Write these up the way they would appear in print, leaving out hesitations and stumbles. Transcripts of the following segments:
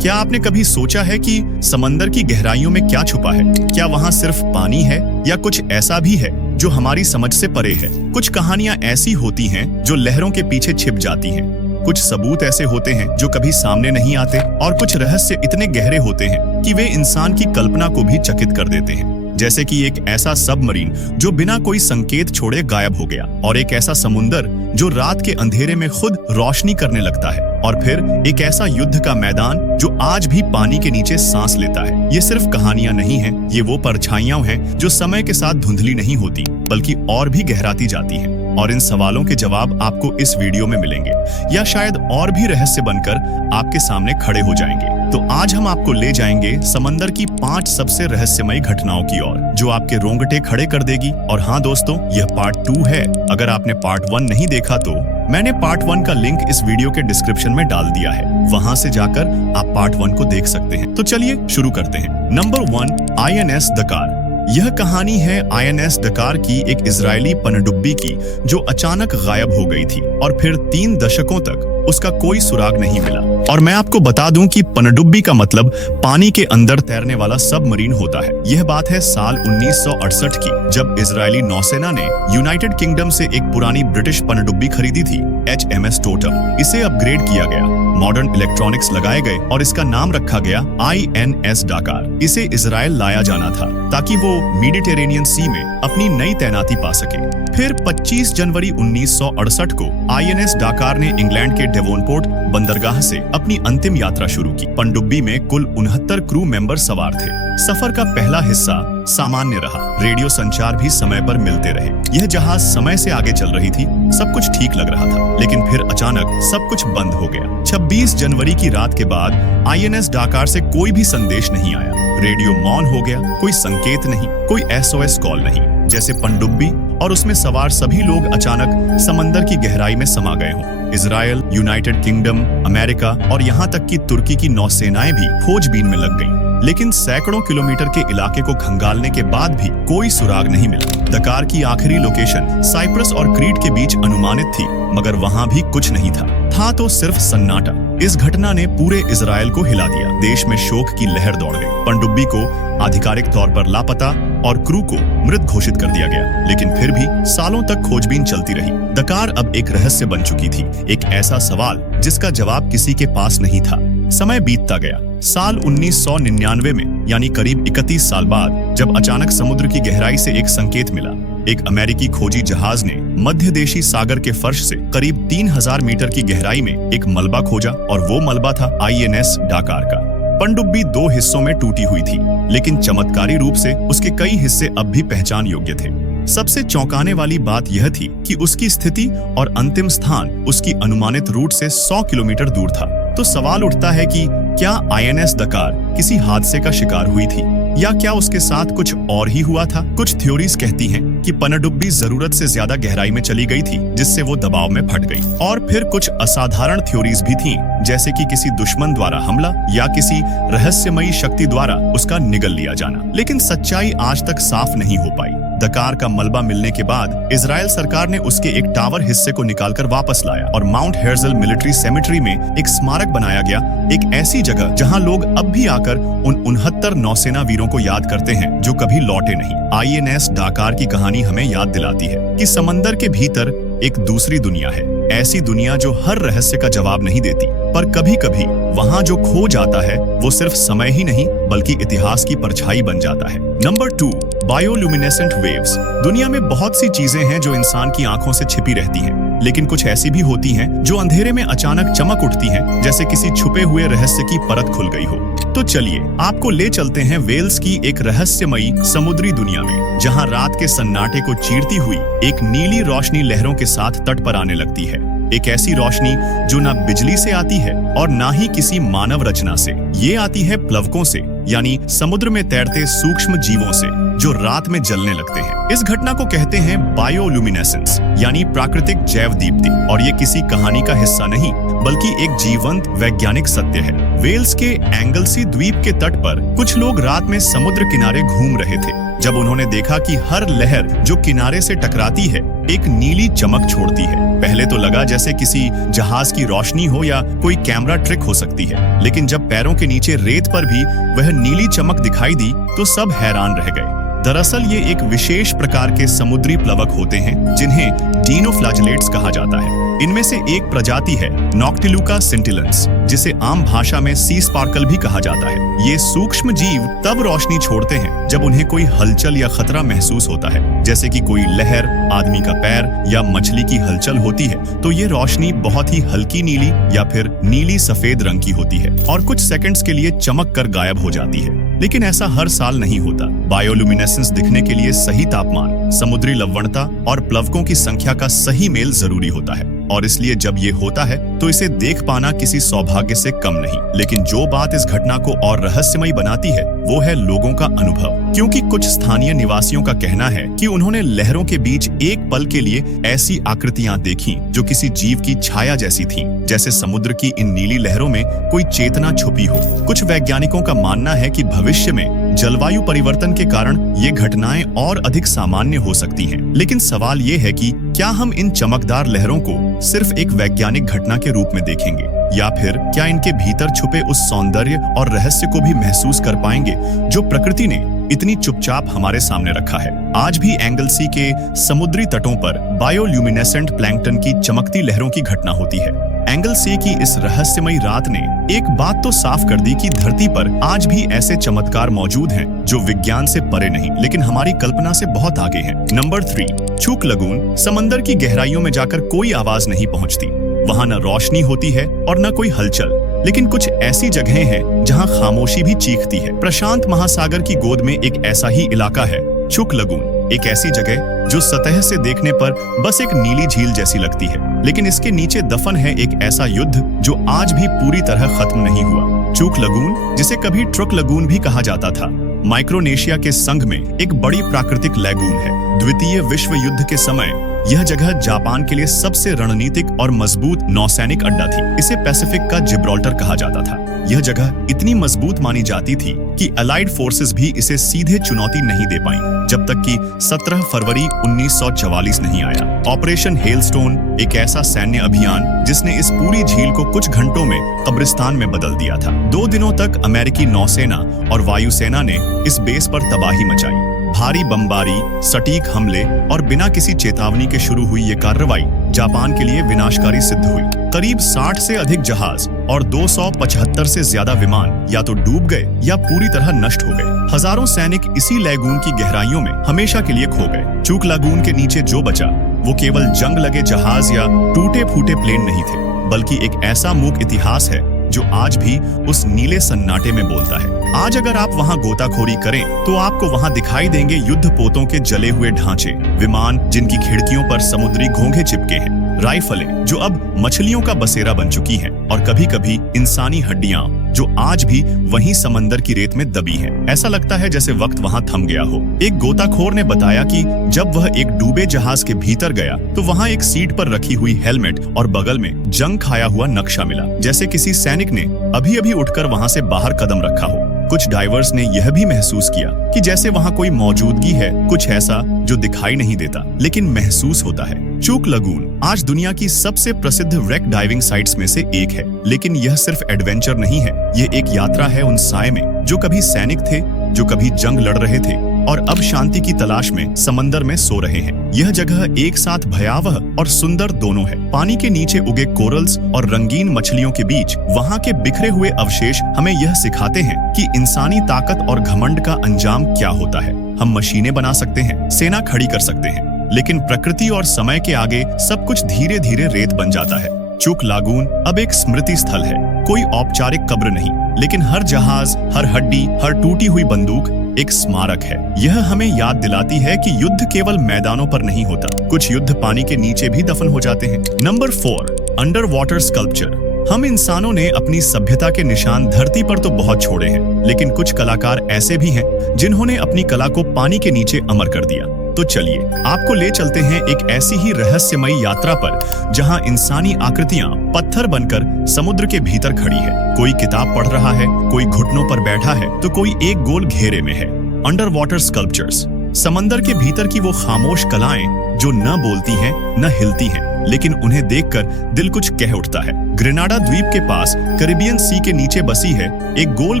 क्या आपने कभी सोचा है कि समंदर की गहराइयों में क्या छुपा है? क्या वहाँ सिर्फ पानी है या कुछ ऐसा भी है जो हमारी समझ से परे है? कुछ कहानियां ऐसी होती हैं जो लहरों के पीछे छिप जाती हैं। कुछ सबूत ऐसे होते हैं जो कभी सामने नहीं आते और कुछ रहस्य इतने गहरे होते हैं कि वे इंसान की कल्पना को भी चकित कर देते हैं। जैसे कि एक ऐसा सबमरीन जो बिना कोई संकेत छोड़े गायब हो गया, और एक ऐसा समुंदर जो रात के अंधेरे में खुद रोशनी करने लगता है, और फिर एक ऐसा युद्ध का मैदान जो आज भी पानी के नीचे सांस लेता है। ये सिर्फ कहानियां नहीं हैं, ये वो परछाइयां हैं जो समय के साथ धुंधली नहीं होती बल्कि और भी गहराती जाती हैं। और इन सवालों के जवाब आपको इस वीडियो में मिलेंगे, या शायद और भी रहस्य बनकर आपके सामने खड़े हो जाएंगे। तो आज हम आपको ले जाएंगे समंदर की 5 सबसे रहस्यमयी घटनाओं की ओर, जो आपके रोंगटे खड़े कर देगी। और हाँ दोस्तों, यह पार्ट 2 है। अगर आपने पार्ट 1 नहीं देखा तो मैंने पार्ट 1 का लिंक इस वीडियो के डिस्क्रिप्शन में डाल दिया है, वहां से जाकर आप पार्ट 1 को देख सकते हैं। तो चलिए शुरू करते हैं। नंबर 1, INS डकार। यह कहानी है INS डकार की, एक इजरायली पनडुब्बी की जो अचानक गायब हो गई थी और फिर 3 दशकों तक उसका कोई सुराग नहीं मिला। और मैं आपको बता दूं कि पनडुब्बी का मतलब पानी के अंदर तैरने वाला सबमरीन होता है। यह बात है साल 1968 की, जब इजरायली नौसेना ने यूनाइटेड किंगडम से एक पुरानी ब्रिटिश पनडुब्बी खरीदी थी, HMS टोटम। इसे अपग्रेड किया गया, मॉडर्न इलेक्ट्रॉनिक्स लगाए गए और इसका नाम रखा गया INS डकार। इसे इजराइल लाया जाना था ताकि वो मेडिटेरेनियन सी में अपनी नई तैनाती पा सके। फिर 25 जनवरी 1968 को INS डकार ने इंग्लैंड के डेवोनपोर्ट बंदरगाह से अपनी अंतिम यात्रा शुरू की। पनडुब्बी में कुल 69 क्रू मेंबर सवार थे। सफर का पहला हिस्सा सामान्य रहा, रेडियो संचार भी समय पर मिलते रहे। यह जहाज समय से आगे चल रही थी, सब कुछ ठीक लग रहा था, लेकिन फिर अचानक सब कुछ बंद हो गया। 26 जनवरी की रात के बाद INS डकार से कोई भी संदेश नहीं आया। रेडियो मौन हो गया, कोई संकेत नहीं, कोई SOS कॉल नहीं, जैसे पनडुब्बी और उसमें सवार सभी लोग अचानक समंदर की गहराई में समा गए हों। इजराइल, यूनाइटेड किंगडम, अमेरिका और यहाँ तक कि तुर्की की नौसेनाएं भी खोजबीन में लग गईं। लेकिन सैकड़ों किलोमीटर के इलाके को खंगालने के बाद भी कोई सुराग नहीं मिला। डकार की आखिरी लोकेशन साइप्रस और क्रीट के बीच अनुमानित थी, मगर वहां भी कुछ नहीं था तो सिर्फ सन्नाटा। इस घटना ने पूरे इजराइल को हिला दिया। देश में शोक की लहर दौड़ गई। पनडुब्बी को आधिकारिक तौर पर लापता और क्रू को मृत घोषित कर दिया गया, लेकिन फिर भी सालों तक खोजबीन चलती रही। डकार अब एक रहस्य बन चुकी थी, एक ऐसा सवाल जिसका जवाब किसी के पास नहीं था। समय बीतता गया। साल 1999 में, यानी करीब 31 साल बाद, जब अचानक समुद्र की गहराई से एक संकेत मिला। एक अमेरिकी खोजी जहाज ने मध्य देशी सागर के फर्श से करीब 3000 मीटर की गहराई में एक मलबा खोजा, और वो मलबा था INS डकार का। पनडुब्बी 2 हिस्सों में टूटी हुई थी, लेकिन चमत्कारी रूप से उसके कई हिस्से अब भी पहचान योग्य थे। सबसे चौंकाने वाली बात यह थी कि उसकी स्थिति और अंतिम स्थान उसकी अनुमानित रूट से 100 किलोमीटर दूर था। तो सवाल उठता है कि क्या INS डकार किसी हादसे का शिकार हुई थी, या क्या उसके साथ कुछ और ही हुआ था? कुछ थ्योरीज कहती हैं कि पनडुब्बी जरूरत से ज्यादा गहराई में चली गई थी, जिससे वो दबाव में फट गई। और फिर कुछ असाधारण थ्योरीज भी थीं, जैसे कि किसी दुश्मन द्वारा हमला या किसी रहस्यमयी शक्ति द्वारा उसका निगल लिया जाना। लेकिन सच्चाई आज तक साफ नहीं हो पाई। डकार का मलबा मिलने के बाद इजराइल सरकार ने उसके एक टावर हिस्से को निकालकर वापस लाया, और माउंट हेर्जल मिलिट्री सेमेट्री में एक स्मारक बनाया गया, एक ऐसी जगह जहां लोग अब भी आकर उन 69 नौसेना वीरों को याद करते हैं जो कभी लौटे नहीं। INS डकार की कहानी हमें याद दिलाती है कि समंदर के भीतर एक दूसरी दुनिया है, ऐसी दुनिया जो हर रहस्य का जवाब नहीं देती, पर कभी कभी वहाँ जो खो जाता है वो सिर्फ समय ही नहीं बल्कि इतिहास की परछाई बन जाता है। Number 2, bioluminescent waves. दुनिया में बहुत सी चीजें हैं जो इंसान की आंखों से छिपी रहती हैं, लेकिन कुछ ऐसी भी होती हैं जो अंधेरे में अचानक चमक उठती हैं, जैसे किसी छुपे हुए रहस्य की परत खुल गई हो। तो चलिए आपको ले चलते हैं वेल्स की एक रहस्यमयी समुद्री दुनिया में, जहां रात के सन्नाटे को चीरती हुई एक नीली रोशनी लहरों के साथ तट पर आने लगती है। एक ऐसी रोशनी जो ना बिजली से आती है और ना ही किसी मानव रचना से। ये आती है प्लवकों से, यानी समुद्र में तैरते सूक्ष्म जीवों से, जो रात में जलने लगते हैं। इस घटना को कहते हैं बायोल्यूमिनेसेंस, यानी प्राकृतिक जैव दीप्ति। और ये किसी कहानी का हिस्सा नहीं बल्कि एक जीवंत वैज्ञानिक सत्य है। वेल्स के एंगलसी द्वीप के तट पर कुछ लोग रात में समुद्र किनारे घूम रहे थे। जब उन्होंने देखा कि हर लहर जो किनारे से टकराती है एक नीली चमक छोड़ती है। पहले तो लगा जैसे किसी जहाज की रोशनी हो या कोई कैमरा ट्रिक हो सकती है, लेकिन जब पैरों के नीचे रेत पर भी वह नीली चमक दिखाई दी तो सब हैरान रह गए। दरअसल ये एक विशेष प्रकार के समुद्री प्लवक होते हैं जिन्हें डिनोफ्लैजेलेट्स कहा जाता है। इनमें से एक प्रजाति है नॉक्टिलुका स्किंटिलेंस, जिसे आम भाषा में सी स्पार्कल भी कहा जाता है। ये सूक्ष्म जीव तब रोशनी छोड़ते हैं जब उन्हें कोई हलचल या खतरा महसूस होता है, जैसे कि कोई लहर, आदमी का पैर या मछली की हलचल होती है तो ये रोशनी बहुत ही हल्की नीली या फिर नीली सफेद रंग की होती है और कुछ सेकंड्स के लिए चमक कर गायब हो जाती है। लेकिन ऐसा हर साल नहीं होता। बायोल्यूमिनेसेंस दिखने के लिए सही तापमान, समुद्री लवणता और प्लवकों की संख्या का सही मेल जरूरी होता है, और इसलिए जब ये होता है तो इसे देख पाना किसी सौभाग्य से कम नहीं। लेकिन जो बात इस घटना को और रहस्यमयी बनाती है वो है लोगों का अनुभव, क्योंकि कुछ स्थानीय निवासियों का कहना है कि उन्होंने लहरों के बीच एक पल के लिए ऐसी आकृतियां देखी जो किसी जीव की छाया जैसी थीं, जैसे समुद्र की इन नीली लहरों में कोई चेतना छुपी हो। कुछ वैज्ञानिकों का मानना है कि भविष्य में जलवायु परिवर्तन के कारण ये घटनाएं और अधिक सामान्य हो सकती हैं। लेकिन सवाल ये है कि क्या हम इन चमकदार लहरों को सिर्फ एक वैज्ञानिक घटना के रूप में देखेंगे, या फिर क्या इनके भीतर छुपे उस सौंदर्य और रहस्य को भी महसूस कर पाएंगे जो प्रकृति ने इतनी चुपचाप हमारे सामने रखा है। आज भी एंगलसी के समुद्री तटों पर बायोल्यूमिनेसेंट प्लैंकटन की चमकती लहरों की घटना होती है। एंगलसी की इस रहस्यमयी रात ने एक बात तो साफ कर दी कि धरती पर आज भी ऐसे चमत्कार मौजूद हैं जो विज्ञान से परे नहीं लेकिन हमारी कल्पना से बहुत आगे हैं। नंबर 3, चूक लगून। समंदर की गहराइयों में जाकर कोई आवाज नहीं पहुंचती। वहां न रोशनी होती है और न कोई हलचल, लेकिन कुछ ऐसी जगहें हैं जहां खामोशी भी चीखती है। प्रशांत महासागर की गोद में एक ऐसा ही इलाका है, चूक लगून। एक ऐसी जगह जो सतह से देखने पर बस एक नीली झील जैसी लगती है, लेकिन इसके नीचे दफन है एक ऐसा युद्ध जो आज भी पूरी तरह खत्म नहीं हुआ। चूक लगून, जिसे कभी ट्रुक लगून भी कहा जाता था, माइक्रोनेशिया के संघ में एक बड़ी प्राकृतिक लैगून है। द्वितीय विश्व युद्ध के समय यह जगह जापान के लिए सबसे रणनीतिक और मजबूत नौसैनिक अड्डा थी। इसे पैसिफिक का जिब्राल्टर कहा जाता था। यह जगह इतनी मजबूत मानी जाती थी कि अलाइड फोर्सेस भी इसे सीधे चुनौती नहीं दे पाई, जब तक कि 17 फरवरी 1944 नहीं आया। ऑपरेशन हेलस्टोन, एक ऐसा सैन्य अभियान जिसने इस पूरी झील को कुछ घंटों में कब्रिस्तान में बदल दिया था। 2 दिनों तक अमेरिकी नौसेना और वायुसेना ने इस बेस पर तबाही मचाई। भारी बमबारी, सटीक हमले और बिना किसी चेतावनी के शुरू हुई ये कार्रवाई जापान के लिए विनाशकारी सिद्ध हुई। करीब 60 से अधिक जहाज और 275 से ज्यादा विमान या तो डूब गए या पूरी तरह नष्ट हो गए। हजारों सैनिक इसी लैगून की गहराइयों में हमेशा के लिए खो गए। चूक लगून के नीचे जो बचा वो केवल जंग लगे जहाज या टूटे फूटे प्लेन नहीं थे, बल्कि एक ऐसा मूक इतिहास है जो आज भी उस नीले सन्नाटे में बोलता है। आज अगर आप वहां गोताखोरी करें तो आपको वहां दिखाई देंगे युद्ध पोतों के जले हुए ढांचे, विमान जिनकी खिड़कियों पर समुद्री घोंघे चिपके हैं, राइफलें जो अब मछलियों का बसेरा बन चुकी हैं, और कभी-कभी इंसानी हड्डियां जो आज भी वहीं समंदर की रेत में दबी हैं। ऐसा लगता है जैसे वक्त वहां थम गया हो। एक गोताखोर ने बताया कि जब वह एक डूबे जहाज के भीतर गया तो वहां एक सीट पर रखी हुई हेलमेट और बगल में जंग खाया हुआ नक्शा मिला, जैसे किसी सैनिक ने अभी-अभी उठकर वहां से बाहर कदम रखा हो। कुछ डाइवर्स ने यह भी महसूस किया कि जैसे वहां कोई मौजूदगी है, कुछ ऐसा जो दिखाई नहीं देता लेकिन महसूस होता है। चूक लगून आज दुनिया की सबसे प्रसिद्ध wreck डाइविंग साइट्स में से एक है, लेकिन यह सिर्फ एडवेंचर नहीं है, यह एक यात्रा है उन साए में जो कभी सैनिक थे, जो कभी जंग लड़ रहे थे और अब शांति की तलाश में समंदर में सो रहे हैं। यह जगह एक साथ भयावह और सुंदर दोनों है। पानी के नीचे उगे कोरल्स और रंगीन मछलियों के बीच वहां के बिखरे हुए अवशेष हमें यह सिखाते हैं कि इंसानी ताकत और घमंड का अंजाम क्या होता है। हम मशीनें बना सकते हैं, सेना खड़ी कर सकते हैं, लेकिन प्रकृति और समय के आगे सब कुछ धीरे धीरे रेत बन जाता है। चूक लगून अब एक स्मृति स्थल है, कोई औपचारिक कब्र नहीं, लेकिन हर जहाज, हर हड्डी, हर टूटी हुई बंदूक एक स्मारक है। यह हमें याद दिलाती है कि युद्ध केवल मैदानों पर नहीं होता, कुछ युद्ध पानी के नीचे भी दफन हो जाते हैं। Number 4, under water sculpture. हम इंसानों ने अपनी सभ्यता के निशान धरती पर तो बहुत छोड़े हैं, लेकिन कुछ कलाकार ऐसे भी हैं जिन्होंने अपनी कला को पानी के नीचे अमर कर दिया। तो चलिए आपको ले चलते हैं एक ऐसी ही रहस्यमयी यात्रा पर जहां इंसानी आकृतियां पत्थर बनकर समुद्र के भीतर खड़ी है। कोई किताब पढ़ रहा है, कोई घुटनों पर बैठा है, तो कोई एक गोल घेरे में है। अंडर वाटर स्कल्पचर्स समंदर के भीतर की वो खामोश कलाएं जो न बोलती हैं न हिलती हैं, लेकिन उन्हें देखकर दिल कुछ कह उठता है। ग्रेनाडा द्वीप के पास कैरिबियन सी के नीचे बसी है एक गोल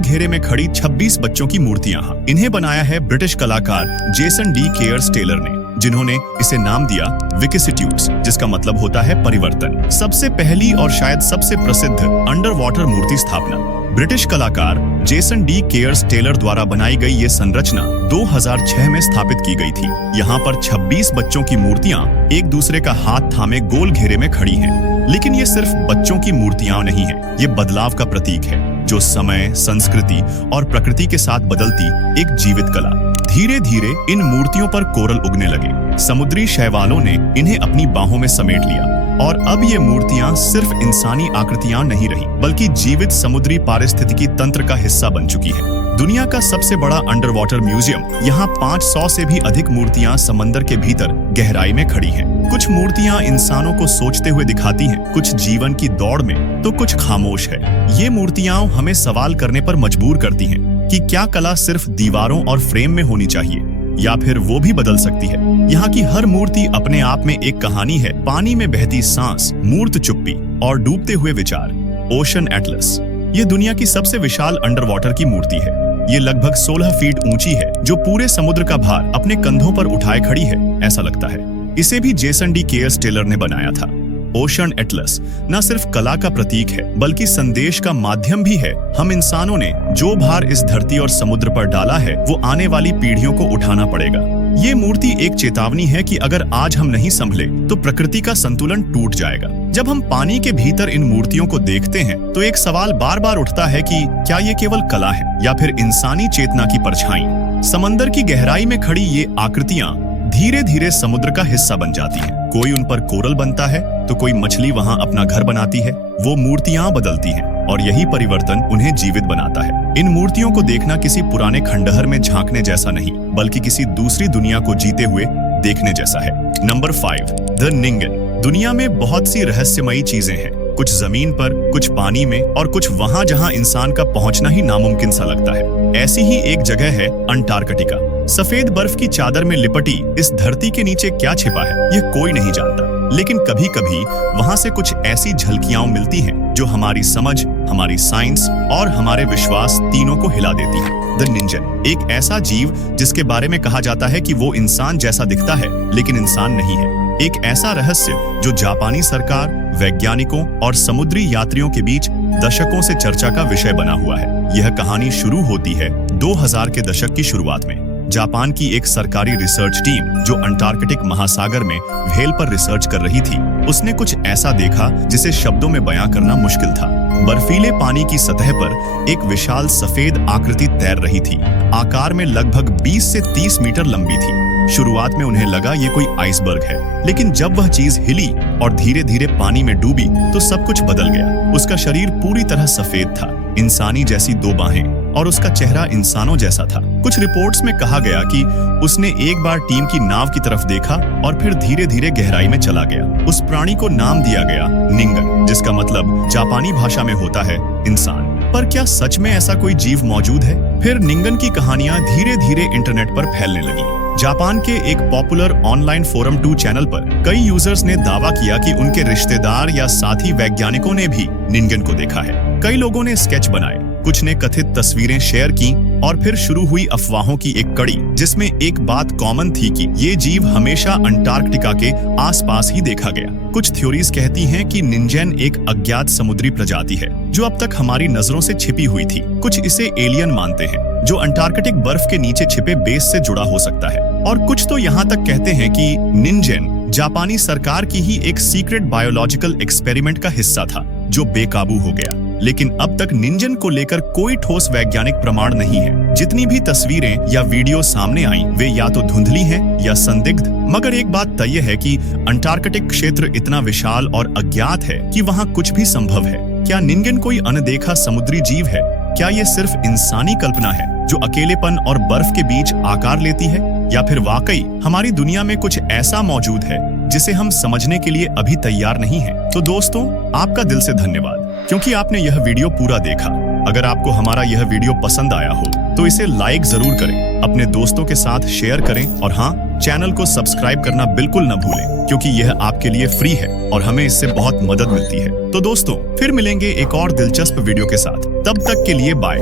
घेरे में खड़ी 26 बच्चों की मूर्तियां। इन्हें बनाया है ब्रिटिश कलाकार जेसन डी केयर्स टेलर ने, जिन्होंने इसे नाम दिया विकिसिट्यूड्स, जिसका मतलब होता है परिवर्तन। सबसे पहली और शायद सबसे प्रसिद्ध अंडर वाटर मूर्ति स्थापना ब्रिटिश कलाकार जेसन डी केयर्स टेलर द्वारा बनाई गई ये संरचना 2006 में स्थापित की गई थी। यहाँ पर 26 बच्चों की मूर्तियां एक दूसरे का हाथ थामे गोल घेरे में खड़ी हैं। लेकिन ये सिर्फ बच्चों की मूर्तियां नहीं हैं, ये बदलाव का प्रतीक है, जो समय, संस्कृति और प्रकृति के साथ बदलती एक जीवित कला। धीरे धीरे इन मूर्तियों पर कोरल उगने लगे। समुद्री शैवालों ने इन्हें अपनी बाहों में समेट लिया और अब ये मूर्तियां सिर्फ इंसानी आकृतियां नहीं रही, बल्कि जीवित समुद्री पारिस्थितिकी तंत्र का हिस्सा बन चुकी है। दुनिया का सबसे बड़ा अंडर वाटर म्यूजियम, यहाँ 500 से भी अधिक मूर्तियां समंदर के भीतर गहराई में खड़ी हैं। कुछ मूर्तियां इंसानों को सोचते हुए दिखाती हैं, कुछ जीवन की दौड़ में तो कुछ खामोश है। ये मूर्तियां हमें सवाल करने पर मजबूर करती हैं कि क्या कला सिर्फ दीवारों और फ्रेम में होनी चाहिए, या फिर वो भी बदल सकती है। यहाँ की हर मूर्ति अपने आप में एक कहानी है। पानी में बहती सांस, मूर्त चुप्पी और डूबते हुए विचार। ओशन एटलस ये दुनिया की सबसे विशाल अंडर वाटर की मूर्ति है। ये लगभग 16 फीट ऊंची है, जो पूरे समुद्र का भार अपने कंधों पर उठाए खड़ी है, ऐसा लगता है। इसे भी जेसन डी केयर्स टेलर ने बनाया था। ओशन एटलस न सिर्फ कला का प्रतीक है, बल्कि संदेश का माध्यम भी है। हम इंसानों ने जो भार इस धरती और समुद्र पर डाला है, वो आने वाली पीढ़ियों को उठाना पड़ेगा। ये मूर्ति एक चेतावनी है कि अगर आज हम नहीं संभले तो प्रकृति का संतुलन टूट जाएगा। जब हम पानी के भीतर इन मूर्तियों को देखते हैं तो एक सवाल बार बार उठता है कि क्या ये केवल कला है या फिर इंसानी चेतना की परछाई। समंदर की गहराई में खड़ी ये आकृतियां धीरे धीरे समुद्र का हिस्सा बन जाती हैं। कोई उन पर कोरल बनता है तो कोई मछली वहां अपना घर बनाती है। वो मूर्तियां बदलती हैं और यही परिवर्तन उन्हें जीवित बनाता है। इन मूर्तियों को देखना किसी पुराने खंडहर में झांकने जैसा नहीं, बल्कि किसी दूसरी दुनिया को जीते हुए देखने जैसा है। Number 5, the Ningen. दुनिया में बहुत सी रहस्यमयी चीजें हैं, कुछ जमीन पर, कुछ पानी में और कुछ वहां जहां इंसान का पहुंचना ही नामुमकिन सा लगता है। ऐसी ही एक जगह है अंटार्कटिका। सफेद बर्फ की चादर में लिपटी इस धरती के नीचे क्या छिपा है, यह कोई नहीं जानता। लेकिन कभी कभी वहां से कुछ ऐसी झलकियां मिलती हैं जो हमारी समझ, हमारी साइंस और हमारे विश्वास तीनों को हिला देती हैं। द निंजन एक ऐसा जीव जिसके बारे में कहा जाता है कि वो इंसान जैसा दिखता है, लेकिन इंसान नहीं है। एक ऐसा रहस्य जो जापानी सरकार, वैज्ञानिकों और समुद्री यात्रियों के बीच दशकों से चर्चा का विषय बना हुआ है। यह कहानी शुरू होती है 2000 के दशक की शुरुआत में। जापान की एक सरकारी रिसर्च टीम जो अंटार्कटिक महासागर में व्हेल पर रिसर्च कर रही थी, उसने कुछ ऐसा देखा जिसे शब्दों में बयां करना मुश्किल था। बर्फीले पानी की सतह पर एक विशाल सफेद आकृति तैर रही थी। आकार में लगभग 20 से 30 मीटर लंबी थी। शुरुआत में उन्हें लगा ये कोई आइसबर्ग है, लेकिन जब वह चीज हिली और धीरे धीरे पानी में डूबी तो सब कुछ बदल गया। उसका शरीर पूरी तरह सफेद था, इंसानी जैसी 2 बाहें, और उसका चेहरा इंसानों जैसा था। कुछ रिपोर्ट्स में कहा गया कि उसने एक बार टीम की नाव की तरफ देखा और फिर धीरे धीरे गहराई में चला गया। उस प्राणी को नाम दिया गया निंगन, जिसका मतलब जापानी भाषा में होता है इंसान। पर क्या सच में ऐसा कोई जीव मौजूद है? फिर निंगन की कहानियां धीरे धीरे इंटरनेट पर फैलने लगी। जापान के एक पॉपुलर ऑनलाइन फोरम 2 चैनल पर कई यूजर्स ने दावा किया कि उनके रिश्तेदार या साथी वैज्ञानिकों ने भी निंगन को देखा है। कई लोगों ने स्केच बनाए, कुछ ने कथित तस्वीरें शेयर की और फिर शुरू हुई अफवाहों की एक कड़ी, जिसमें एक बात कॉमन थी कि ये जीव हमेशा अंटार्कटिका के आसपास ही देखा गया। कुछ थ्योरीज कहती हैं कि निंजन एक अज्ञात समुद्री प्रजाति है जो अब तक हमारी नजरों से छिपी हुई थी। कुछ इसे एलियन मानते हैं जो अंटार्कटिक बर्फ के नीचे छिपे बेस से जुड़ा हो सकता है, और कुछ तो यहाँ तक कहते हैं कि निंजन जापानी सरकार की ही एक सीक्रेट बायोलॉजिकल एक्सपेरिमेंट का हिस्सा था जो बेकाबू हो गया। लेकिन अब तक निंजन को लेकर कोई ठोस वैज्ञानिक प्रमाण नहीं है। जितनी भी तस्वीरें या वीडियो सामने आई वे या तो धुंधली हैं या संदिग्ध। मगर एक बात तय है कि अंटार्कटिक क्षेत्र इतना विशाल और अज्ञात है कि वहाँ कुछ भी संभव है। क्या निंजन कोई अनदेखा समुद्री जीव है? क्या ये सिर्फ इंसानी कल्पना है जो अकेलेपन और बर्फ के बीच आकार लेती है, या फिर वाकई हमारी दुनिया में कुछ ऐसा मौजूद है जिसे हम समझने के लिए अभी तैयार नहीं हैं? तो दोस्तों, आपका दिल से धन्यवाद क्योंकि आपने यह वीडियो पूरा देखा। अगर आपको हमारा यह वीडियो पसंद आया हो तो इसे लाइक जरूर करें, अपने दोस्तों के साथ शेयर करें और हाँ, चैनल को सब्सक्राइब करना बिल्कुल न भूलें, क्योंकि यह आपके लिए फ्री है और हमें इससे बहुत मदद मिलती है। तो दोस्तों, फिर मिलेंगे एक और दिलचस्प वीडियो के साथ। तब तक के लिए बाय।